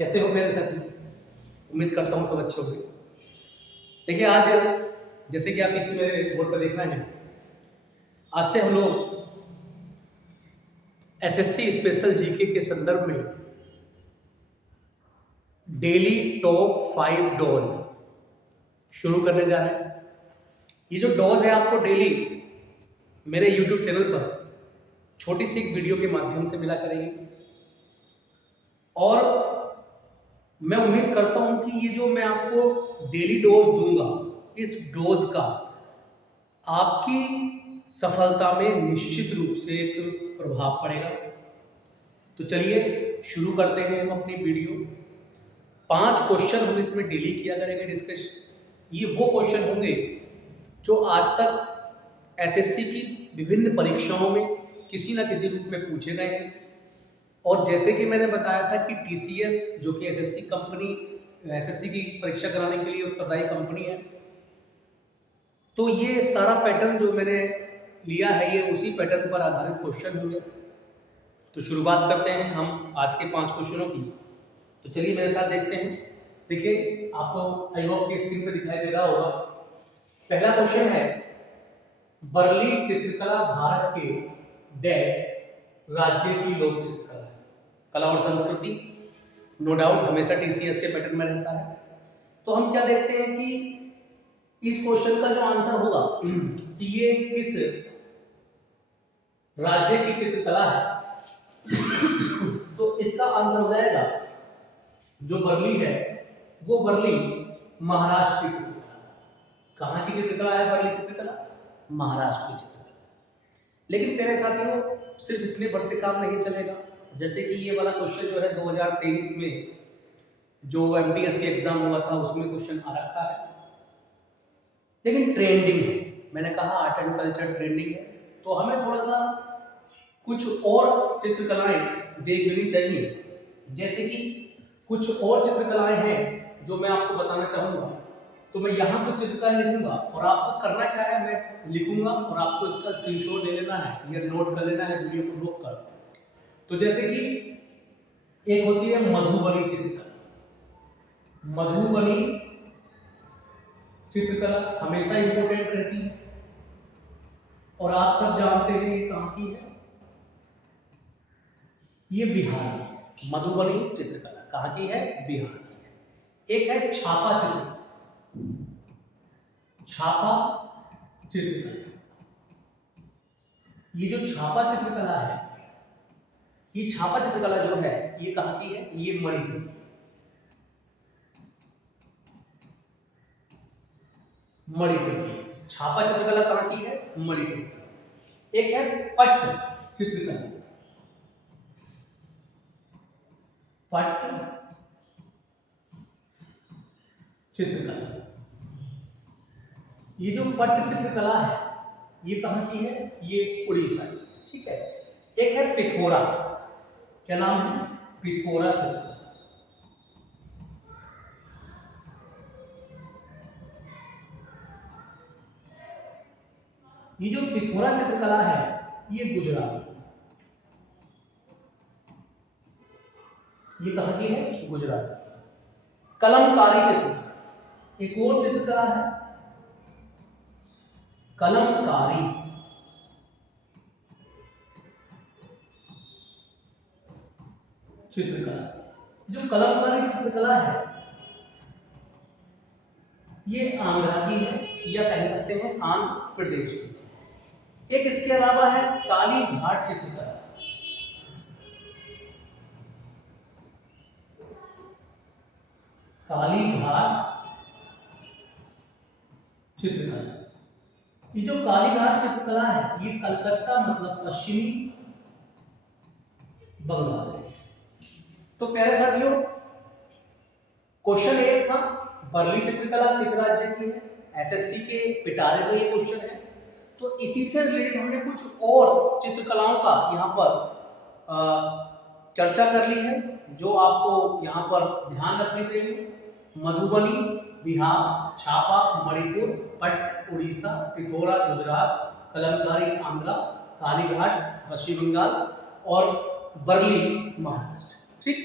कैसे हो मेरे साथी? उम्मीद करता हूँ सब अच्छे होंगे। देखिए आज जैसे कि आप पीछे मेरे बोर्ड पर देख रहे हैं, आज से हम लोग एसएससी स्पेशल जीके के संदर्भ में डेली टॉप 5 डॉज शुरू करने जा रहे हैं। ये जो डॉज है आपको डेली मेरे यूट्यूब चैनल पर छोटी सी एक वीडियो के माध्यम से मिला करेंगे और मैं उम्मीद करता हूं कि ये जो मैं आपको डेली डोज दूंगा, इस डोज का आपकी सफलता में निश्चित रूप से एक प्रभाव पड़ेगा। तो चलिए शुरू करते हैं हम अपनी वीडियो। 5 क्वेश्चन हम इसमें डेली किया करेंगे डिस्कस। ये वो क्वेश्चन होंगे जो आज तक एसएससी की विभिन्न परीक्षाओं में किसी ना किसी रूप में पूछे गए हैं। और जैसे कि मैंने बताया था कि टीसीएस जो कि एसएससी की परीक्षा कराने के लिए उत्तरदायी कंपनी है, तो ये सारा पैटर्न जो मैंने लिया है ये उसी पैटर्न पर आधारित क्वेश्चन होंगे। तो शुरुआत करते हैं हम आज के 5 क्वेश्चनों की। तो चलिए मेरे साथ देखते हैं। देखिए आपको आई होप की स्क्रीन पर दिखाई दे रहा होगा। पहला क्वेश्चन है, बर्लिन चित्रकला भारत के डैश राज्य की लोक चित्रकला है। कला और संस्कृति नो डाउट हमेशा टीसीएस के पैटर्न में रहता है। तो हम क्या देखते हैं कि इस क्वेश्चन का जो आंसर होगा कि ये किस राज्य की चित्रकला है, तो इसका आंसर हो जाएगा जो बर्ली है वो बर्ली महाराष्ट्र की चित्रकला है। कहाँ की चित्रकला है बर्ली चित्रकला? महाराष्ट्र की चित्रकला। लेकिन मेरे साथियों सिर्फ इतने भर से काम नहीं चलेगा। जैसे कि ये वाला क्वेश्चन जो है 2023 में जो एमटीएस के एग्जाम हुआ था उसमें क्वेश्चन आ रखा है, लेकिन ट्रेंडिंग है। मैंने कहा आर्ट एंड कल्चर ट्रेंडिंग है, तो हमें थोड़ा सा कुछ और चित्रकलाएं देख लेनी चाहिए। जैसे कि कुछ और चित्रकलाएं हैं जो मैं आपको बताना चाहूँगा। तो मैं यहाँ कुछ चित्रकला लिखूंगा और आपको करना क्या है, मैं लिखूंगा और आपको इसका स्क्रीनशॉट ले लेना है या नोट कर लेना है वीडियो को रोक कर। तो जैसे कि एक होती है मधुबनी चित्रकला। मधुबनी चित्रकला हमेशा इंपॉर्टेंट रहती है और आप सब जानते हैं ये कहाँ की है, ये बिहार की। मधुबनी चित्रकला कहाँ की है? बिहार की है। एक है छापा चित्रकला। छापा चित्रकला, ये जो छापा चित्रकला है, ये छापा चित्रकला जो है ये कहाँ की है? ये मणिपुर की। मणिपुर की छापा चित्रकला कहाँ की है? मणिपुर की। एक है पट्ट चित्रकला। पट्ट चित्रकला, ये जो पट्ट चित्रकला है ये कहाँ की है? ये उड़ीसा की। ठीक है। एक है पिथोरा। क्या नाम है? पिथोरा चित्रकला। ये जो पिथोरा चित्रकला है ये गुजरात की है। ये कहाँ की है? गुजरात की। कलमकारी चित्रकला एक और चित्रकला है, कलमकारी। चित्रकला, जो कलमकारी चित्रकला है ये आंध्रा की है या कह सकते हैं आंध्र प्रदेश की। एक इसके अलावा है काली घाट चित्रकला। काली घाट चित्रकला, ये जो काली घाट चित्रकला है ये कलकत्ता मतलब पश्चिमी बंगाल है। तो प्यारे साथियों क्वेश्चन 1 था बर्ली चित्रकला किस राज्य की है? एसएससी के पिटारे में ये क्वेश्चन है। तो इसी से रिलेटेड हमने कुछ और चित्रकलाओं का यहाँ पर चर्चा कर ली है जो आपको यहाँ पर ध्यान रखनी चाहिए। मधुबनी बिहार, छापा मणिपुर, पट्ट उड़ीसा, पिथोरा गुजरात, कलमकारी आंध्रा, कालीघाट पश्चिम बंगाल और बर्ली महाराष्ट्र। ठीक,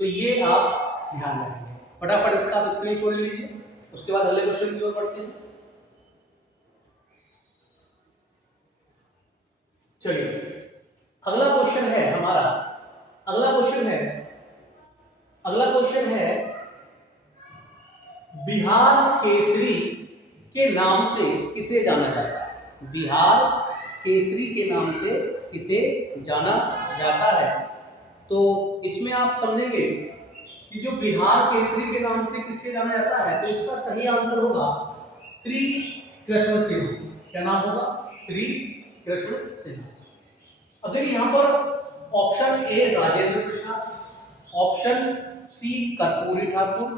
तो ये आप ध्यान रखेंगे। फटाफट इसका आप स्क्रीनशॉट ले लीजिए, उसके बाद अगले क्वेश्चन की ओर बढ़ते हैं। चलिए अगला क्वेश्चन है हमारा, अगला क्वेश्चन है बिहार केसरी के नाम से किसे जाना जाता है? बिहार केसरी के नाम से किसे जाना जाता है? तो इसमें आप समझेंगे कि जो बिहार केसरी के नाम से किसके जाना जाता है, तो इसका सही आंसर होगा श्री कृष्ण सिन्हा। क्या नाम होगा? श्री कृष्ण सिन्हा। अब देखिए यहाँ पर option A Rajendra Prasad, option C Karpoori Thakur,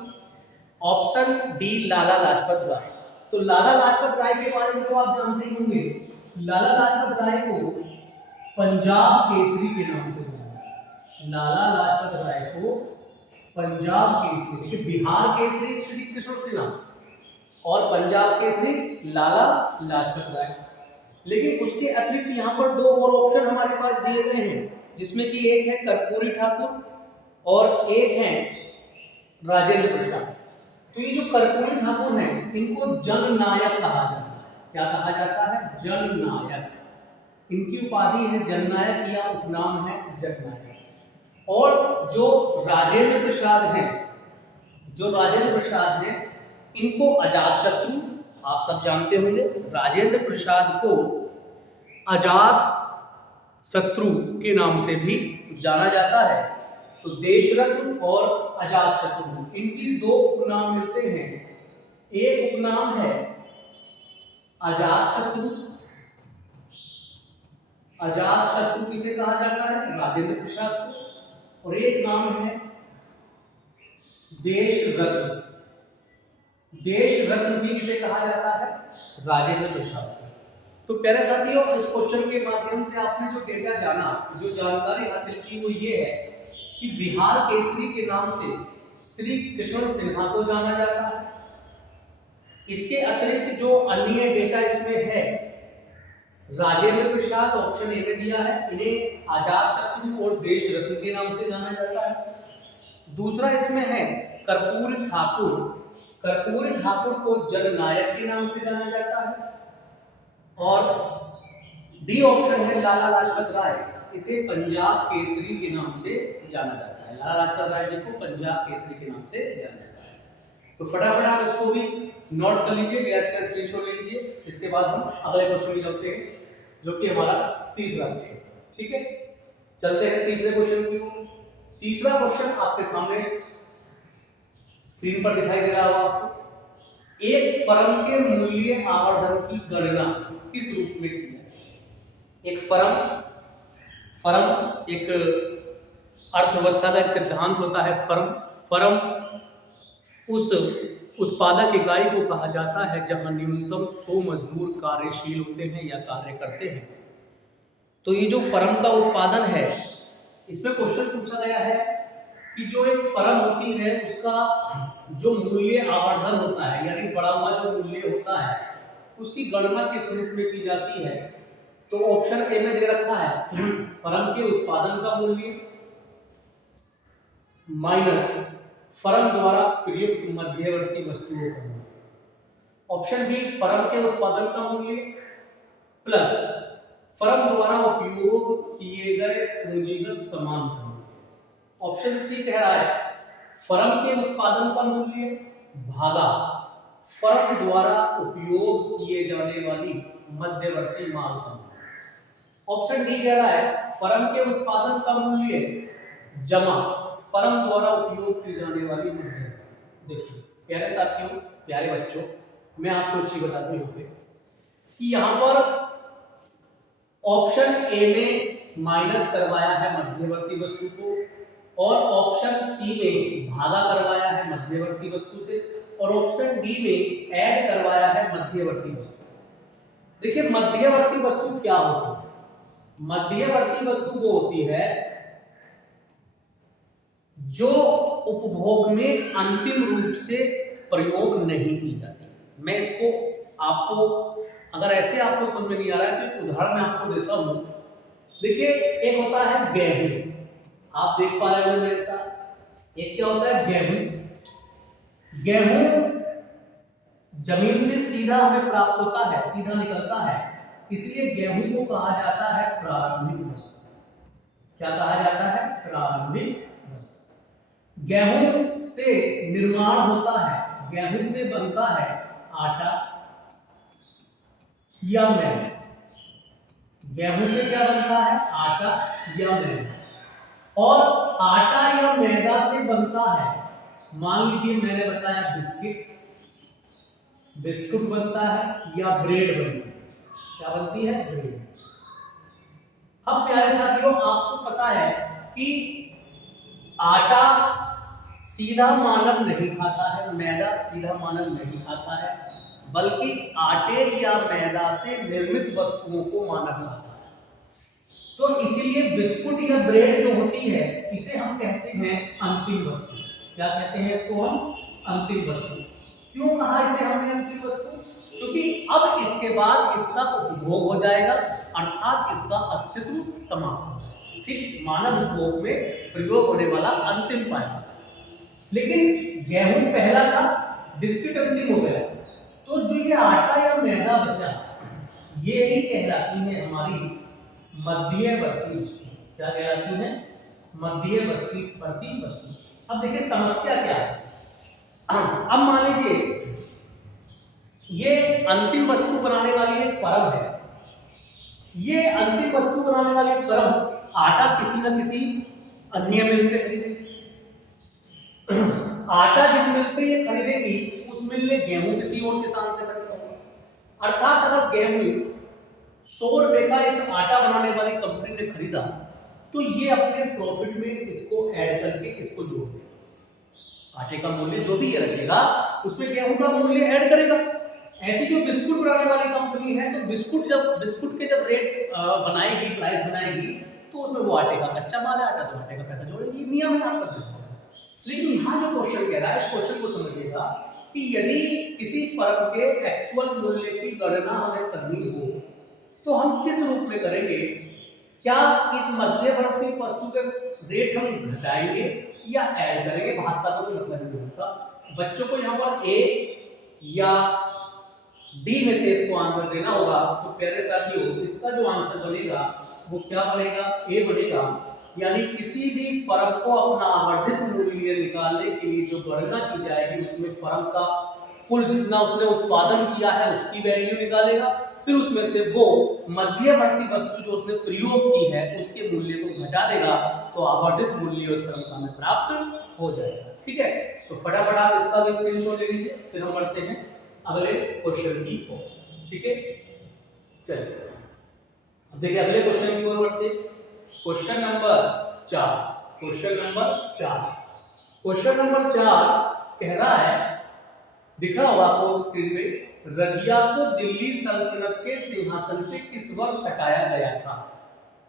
option D Lala Lajpat Rai. तो लाला लाजपत राय के बारे में तो आप जानते ही होंगे, लाला लाजपत राय को पंजाब केसरी के नाम से जाना जाता है। लाला लाजपत राय को पंजाब केसरी, देखिए बिहार केसरी श्री कृष्ण सिन्हा और पंजाब केसरी लाला लाजपत राय। लेकिन उसके अतिरिक्त यहाँ पर दो और ऑप्शन हमारे पास दिए गए हैं, जिसमें कि एक है कर्पूरी ठाकुर और एक है राजेंद्र प्रसाद। तो ये जो कर्पूरी ठाकुर हैं, इनको जननायक कहा जाता है। क्या कहा जाता है? जननायक। इनकी उपाधि है जननायक या उपनाम है जननायक। और जो राजेंद्र प्रसाद हैं, इनको अजातशत्रु, आप सब जानते होंगे, राजेंद्र प्रसाद को अजात शत्रु के नाम से भी जाना जाता है। तो देशरत्न और अजातशत्रु, इनकी दो उपनाम मिलते हैं। एक उपनाम है अजातशत्रु, अजातशत्रु किसे कहा जाता है? राजेंद्र प्रसाद को। और एक नाम है देशरत्न, देशरत्न भी किसे कहा जाता है? राजेंद्र प्रसाद को। तो प्यारे साथियों, इस क्वेश्चन के माध्यम से आपने जो डेटा जाना, जो जानकारी हासिल की, वो ये है कि बिहार केसरी के नाम से श्री कृष्ण सिन्हा को जाना जाता है। इसके अतिरिक्त जो अन्य डेटा इसमें है, राजेंद्र प्रसाद ऑप्शन ए में दिया है, इन्हें अजातशत्रु और देशरत्न के नाम से जाना जाता है। दूसरा इसमें है कर्पूरी ठाकुर, कर्पूरी ठाकुर को जननायक के नाम से जाना जाता है। और डी ऑप्शन है लाला लाजपत राय, इसे पंजाब केसरी के नाम से जाना जाता है। लाला लाजपत राय जी को पंजाब केसरी के नाम से जाना जाता है। तो फटाफट आप इसको भी नोट कर लीजिए, गैस का स्क्रीनशॉट ले लीजिए। इसके बाद हम अगले क्वेश्चन की चलते हैं, जो कि हमारा तीसरा क्वेश्चन। ठीक है, चलते हैं तीसरे क्वेश्चन की ओर। तीसरा क्वेश्चन आपके सामने स्क्रीन पर दिखाई दे रहा होगा आपको। एक फर्म के मूल्य आवर्धन की गणना किस रूप में की जाती है? एक फर्म एक अर्थव्यवस्था का एक सिद्धांत होता है। फर्म उस उत्पादक इकाई को कहा जाता है जहां न्यूनतम 100 मजदूर कार्यशील होते हैं या कार्य करते हैं। तो ये जो फर्म का उत्पादन है, इसमें क्वेश्चन पूछा गया है कि जो एक फर्म होती है उसका जो मूल्य आवर्धन होता है, यानी बढ़ा हुआ जो मूल्य होता है, उसकी गणना किस रूप में की जाती है? तो ऑप्शन ए में दे रखा है फर्म के उत्पादन का मूल्य माइनस फर्म द्वारा प्रयुक्त मध्यवर्ती वस्तुओं का मूल्य। ऑप्शन बी फर्म के उत्पादन का मूल्य प्लस फर्म द्वारा उपयोग किए गए पूंजीगत सामान का मूल्य। ऑप्शन सी कह रहा है फर्म के उत्पादन का मूल्य भागा फर्म द्वारा उपयोग किए जाने वाली मध्यवर्ती माल का मूल्य। ऑप्शन डी कह रहा है फर्म के उत्पादन का मूल्य जमा फर्म द्वारा उपयोग की जाने वाली मध्य। देखिए प्यारे साथियों, प्यारे बच्चों, मैं आपको एक चीज बता दूं कि यहाँ पर ऑप्शन ए में माइनस करवाया है मध्यवर्ती वस्तु को और ऑप्शन सी में भागा करवाया है मध्यवर्ती वस्तु से और ऑप्शन डी में ऐड करवाया है मध्यवर्ती वस्तु। देखिए मध्यवर्ती वस्तु क्या होती है? मध्यवर्ती वस्तु वो होती है जो उपभोग में अंतिम रूप से प्रयोग नहीं की जाती। मैं इसको आपको अगर ऐसे आपको समझ में नहीं आ रहा है तो एक उदाहरण मैं आपको देता हूं। देखिए एक होता है गेहूं, आप देख पा रहे हो मेरे साथ, एक क्या होता है गेहूं। गेहूं जमीन से सीधा हमें प्राप्त होता है, सीधा निकलता है, इसलिए गेहूं को कहा जाता है प्रारंभिक वस्तु। क्या कहा जाता है? प्रारंभिक वस्तु। गेहूं से निर्माण होता है, गेहूं से बनता है आटा या मैदा। गेहूं से क्या बनता है? आटा या मैदा। और आटा या मैदा से बनता है, मान लीजिए मैंने बताया बिस्किट, बिस्कुट बनता है या ब्रेड बनती है। क्या बनती है? ब्रेड। अब प्यारे साथियों, आपको पता है कि आटा सीधा मानव नहीं खाता है, मैदा सीधा मानव नहीं खाता है, बल्कि आटे या मैदा से निर्मित वस्तुओं को मानव खाता है। तो इसीलिए बिस्कुट या ब्रेड जो होती है, इसे हम कहते हैं अंतिम वस्तु। क्या कहते हैं इसको हम? अंतिम वस्तु। क्यों कहा इसे हमने अंतिम वस्तु? क्योंकि अब इसके बाद इसका उपभोग हो जाएगा, अर्थात इसका अस्तित्व समाप्त हो जाएगा। ठीक, मानव उपभोग में प्रयोग होने वाला अंतिम पदार्थ। लेकिन गेहूं पहला था, बिस्किट अंतिम हो गया, तो जो ये आटा या मैदा बचा, ये ही कहलाती है हमारी मध्यवर्ती वस्तु। क्या कहलाती है? मध्यवर्ती वस्तु। अब देखिए समस्या क्या है। अब मान लीजिए ये अंतिम वस्तु बनाने वाली एक फर्म है। ये अंतिम वस्तु बनाने वाली फर्म आटा किसी न किसी अन्य मिल से खरीदेगी। आटा जिस मिल से ये खरीदेगी, उस मिल ने गेहूं किसी और किसान से खरीदा। अर्थात अगर गेहूं 100 रुपए का इस आटा बनाने वाली कंपनी ने खरीदा, तो ये अपने प्रॉफिट में इसको ऐड करके इसको जोड़ देगा। आटे का मूल्य जो भी ये रखेगा, उसमें गेहूं का मूल्य ऐड करेगा। ऐसी जो बिस्कुट बनाने वाली कंपनी है, तो बिस्कुट के जब रेट बनाएगी, प्राइस बनाएगी, तो उसमें वो आटे का कच्चा माल है, आटा तो आटे का पैसा जोड़ेगी। नियम है, आप सब जानते हैं। लेकिन यहाँ जो क्वेश्चन कह रहा है, इस क्वेश्चन को समझिएगा कि यदि किसी फर्म के एक्चुअल मूल्य की गणना हमें करनी हो, तो हम किस रूप में करेंगे? क्या इस मध्यवर्ती वस्तु के रेट हम घटाएंगे या ऐड करेंगे? बात का तो कोई मतलब नहीं होता। बच्चों को यहाँ पर ए या डी में से इसको आंसर देना होगा। तो प्यारे साथियों, इसका जो आंसर बनेगा वो क्या बनेगा? ए बनेगा। यानी किसी भी फर्म को अपना आवर्धित मूल्य निकालने के लिए जो गणना की जाएगी, उसमें फर्म का कुल जितना उसने उत्पादन किया है उसकी वैल्यू निकालेगा, फिर उसमें से वो मध्यवर्ती वस्तु जो उसने प्रयोग की है उसके मूल्य को घटा देगा, तो आवर्धित मूल्य उस फर्म का हमें प्राप्त हो जाएगा। ठीक है, तो फटाफट आप इसका भी स्क्रीनशॉट ले लीजिए, फिर हम बढ़ते हैं अगले क्वेश्चन की ओर। ठीक है, चलिए अब देखिए अगले क्वेश्चन की ओर बढ़ते हैं। Question number 4। क्वेश्चन नंबर 4 कह रहा है, दिख रहा होगा आपको स्क्रीन पे, रजिया को दिल्ली सल्तनत के सिंहासन से किस वर्ष हटाया गया था?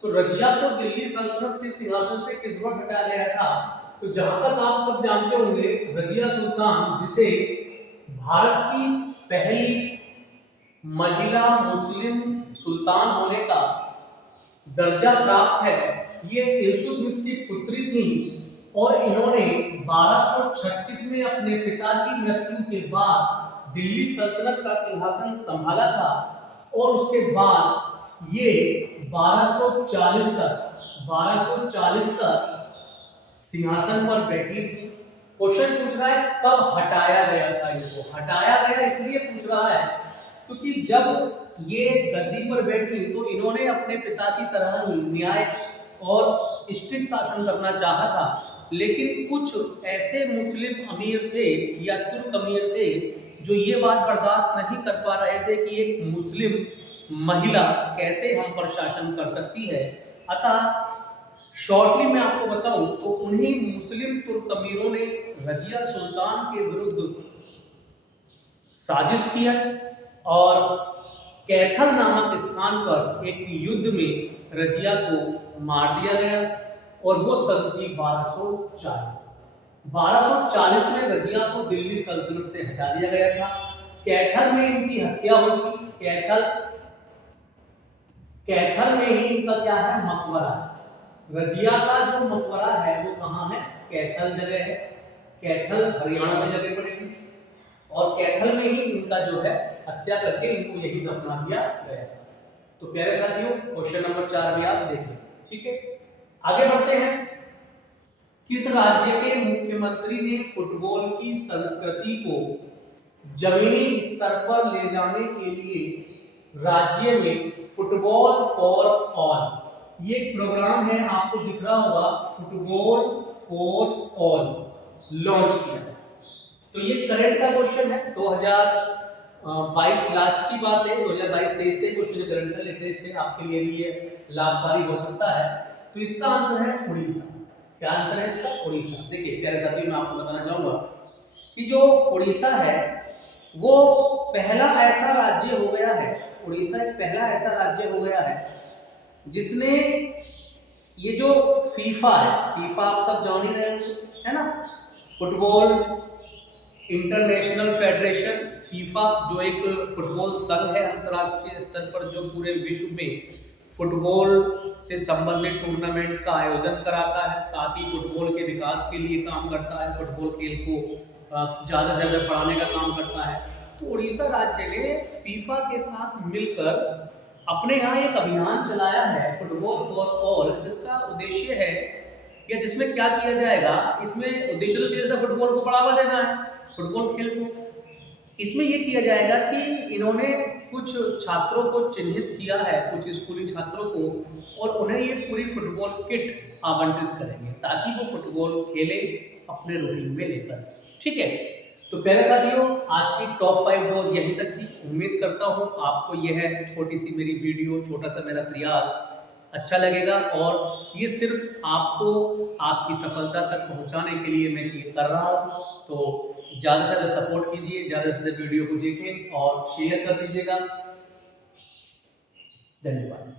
तो रजिया को दिल्ली सल्तनत के सिंहासन से किस वर्ष हटाया गया था? तो जहां तक आप सब जानते होंगे, रजिया सुल्तान, जिसे भारत की पहली महिला मुस्लिम सुल्तान होने का दर्जा प्राप्त है, ये इल्तुतमिश की पुत्री थी और इन्होंने 1236 में अपने पिता की मृत्यु के बाद दिल्ली सल्तनत का सिंहासन संभाला था और उसके बाद ये 1240 तक सिंहासन पर बैठी थी। क्वेश्चन पूछ रहा है कब हटाया गया था इनको? हटाया गया इसलिए पूछ रहा है क्योंकि जब ये गद्दी पर बैठी तो इन्होंने अपने पिता की तरह न्याय और स्ट्रिक्ट शासन करना चाहा था, लेकिन कुछ ऐसे मुस्लिम अमीर थे या तुर्क अमीर थे जो ये बात बर्दाश्त नहीं कर पा रहे थे कि एक मुस्लिम महिला कैसे हम पर शासन कर सकती है। अतः शॉर्टली मैं आपको बताऊं तो उन्हीं मुस्लिम तुर्क अमीरों ने रजिया सुल्तान के विरुद्ध साजिश किया और कैथल नामक स्थान पर एक युद्ध में रजिया को मार दिया गया और वो सन थी 1240 में रजिया को दिल्ली सल्तनत से हटा दिया गया था। कैथल में इनकी हत्या हुई थी। कैथल में ही इनका क्या है? मकबरा है। रजिया का जो मकबरा है वो कहाँ है? कैथल जगह है, कैथल हरियाणा में जगह पड़ेगी, और कैथल में ही इनका जो है हत्या करके इनको यही दफना दिया गया था। तो प्यारे साथियों, क्वेश्चन नंबर 4 भी आप देख लें। ठीक है, आगे बढ़ते हैं। किस राज्य के मुख्यमंत्री ने फुटबॉल की संस्कृति को जमीनी स्तर पर ले जाने के लिए राज्य में फुटबॉल फॉर ऑल, ये एक प्रोग्राम है, आपको दिख रहा होगा, फुटबॉल फॉर ऑल लॉन्च किया है। तो ये करंट का क्वेश्चन है, 2022 लास्ट की बात है, 2022-23 से क्वेश्चन करंट का लेटेस्ट है, आपके लिए भी ये लाभकारी हो सकता है। तो इसका आंसर है उड़ीसा। क्या आंसर है इसका? उड़ीसा। देखिए प्यारे साथियों, मैं आपको बताना चाहूंगा कि जो उड़ीसा है वो पहला ऐसा राज्य हो गया है, उड़ीसा एक पहला ऐसा राज्य हो गया है जिसने ये जो फीफा है, फीफा आप सब जान ही रहे होंगे, है ना, फुटबॉल इंटरनेशनल फेडरेशन, फीफा जो एक फुटबॉल संघ है अंतर्राष्ट्रीय स्तर पर, जो पूरे विश्व में फुटबॉल से संबंधित टूर्नामेंट का आयोजन कराता है, साथ ही फुटबॉल के विकास के लिए काम करता है, फुटबॉल खेल को ज़्यादा से ज़्यादा बढ़ाने का काम करता है। तो उड़ीसा राज्य ने फीफा के साथ मिलकर अपने यहाँ एक अभियान चलाया है, फुटबॉल फॉर ऑल, जिसका उद्देश्य है, या जिसमें क्या किया जाएगा, इसमें उद्देश्य तो सीधा फुटबॉल को बढ़ावा देना है, फुटबॉल खेल को। इसमें यह किया जाएगा कि इन्होंने कुछ छात्रों को चिन्हित किया है, कुछ स्कूली छात्रों को, और उन्हें ये पूरी फुटबॉल किट आवंटित करेंगे ताकि वो फुटबॉल खेले अपने रूटीन में लेकर। ठीक है, तो प्यारे साथियों, आज की टॉप 5 डोज यहीं तक थी। उम्मीद करता हूँ आपको यह छोटी सी मेरी वीडियो, छोटा सा मेरा प्रयास अच्छा लगेगा, और ये सिर्फ आपको आपकी सफलता तक पहुंचाने के लिए मैं ये कर रहा हूँ। तो ज़्यादा से ज़्यादा सपोर्ट कीजिए, ज़्यादा से ज़्यादा वीडियो को देखें और शेयर कर दीजिएगा। धन्यवाद।